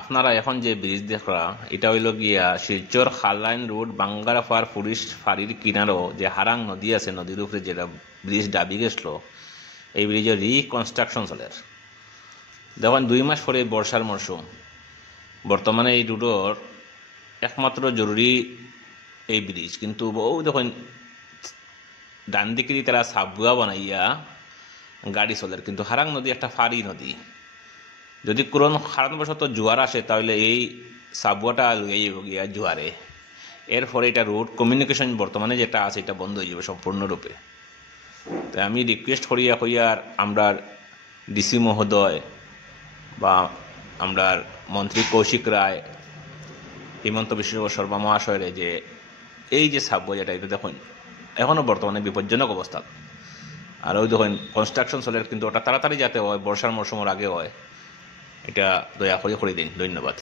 আপনারা এখন যে ব্রিজ দেখরা এটা হইল গিয়া শিলচর খারলাইন রোড বাঙ্গারাফার পুলিশ ফাঁড়ির কিনারও যে হারাং নদী আছে, নদীর উপরে যেটা ব্রিজ ডাবি গেছিল, এই ব্রিজের রিকনস্ট্রাকশন চলে। দেখুন 2 মাস পরে বর্ষার মরশুম, বর্তমানে এই রোডর একমাত্র জরুরি এই ব্রিজ, কিন্তু বহু দেখুন ডান দিকে তারা সাবুয়া বানাইয়া গাড়ি চলে, কিন্তু হারাং নদী একটা ফাঁড়ি নদী, যদি কোনো কারণবশত জোয়ার আসে তাহলে এই সাবুয়াটা লইয়াই গিয়া জোয়ারে, এর ফলে এটা রোড কমিউনিকেশন বর্তমানে যেটা আছে এটা বন্ধ হয়ে যাবে সম্পূর্ণরূপে। তাই আমি রিকোয়েস্ট করিয়া কইয়ার আমরা ডিসি মহোদয় বা আমরা মন্ত্রী কৌশিক রায়, হিমন্ত বিশ্ব শর্মা মহাশয়ের যে এই যে সাবওয়ে যেটা, এটা দেখুন এখনও বর্তমানে বিপজ্জনক অবস্থা, আর ওই দেখুন কনস্ট্রাকশন চলে, কিন্তু ওটা তাড়াতাড়ি যাতে হয়, বর্ষার মরশুমের আগে হয়, এটা দয়া করে দিন। ধন্যবাদ।